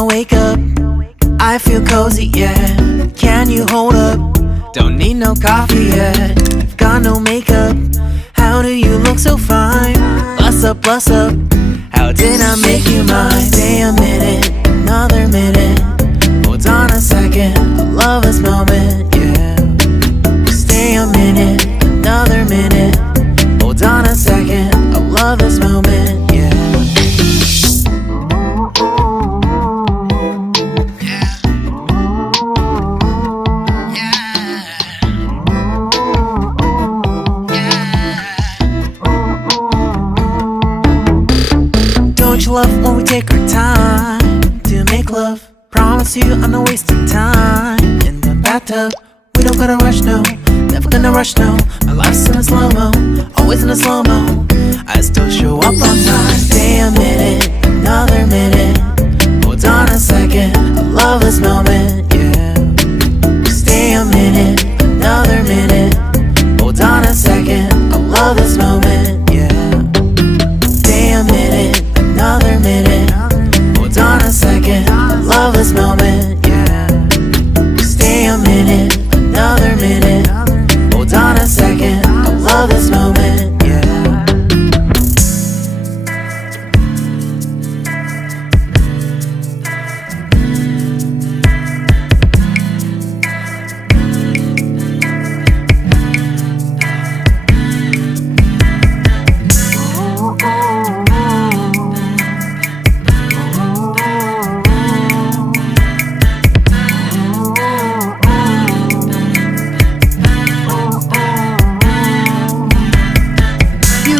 I wake up, I feel cozy, yeah. Can you hold up? Don't need no coffee yet. You've got no makeup. How do you look so fine? Bust up, bust up. How did I make you mine? Stay a minute, another minute. Hold on a second, I love this moment, yeah. Stay a minute, another minute. Hold on a second, I love this moment, yeah. Don't you love when we take our time to make love? Promise you I'm not wasting time in the bathtub. We don't gotta rush, no, never gonna rush, no. My life's in a slow-mo, always in a slow-mo. I still show up on time. Stay a minute, another minute. Hold on a second, I love this moment, yeah. Stay a minute, another minute. Hold on a second, I love this moment, yeah. Stay a minute, another minute. Hold on a second, I love this moment, yeah. Stay a minute, another minute. Hold on a second, I love this moment, yeah.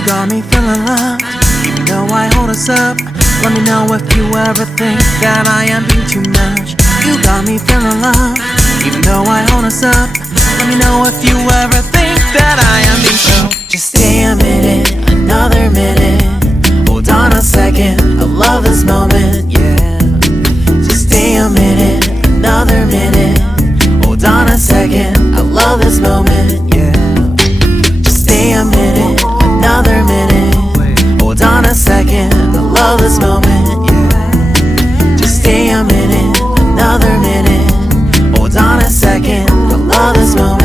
Got me feeling loved, even though I hold us up. Let me know if you ever think that I am being too much. You got me feeling loved, even though I hold us up. Let me know if you ever think that I am being so. Just stay a minute, another minute. Hold on a second, I love this moment, yeah. Just stay a minute, another minute. Hold on a second, I love this moment, yeah. Just stay a minute, another minute. Hold on a second, I love this moment, yeah. Just stay a minute, another minute. Hold on a second, I love this moment.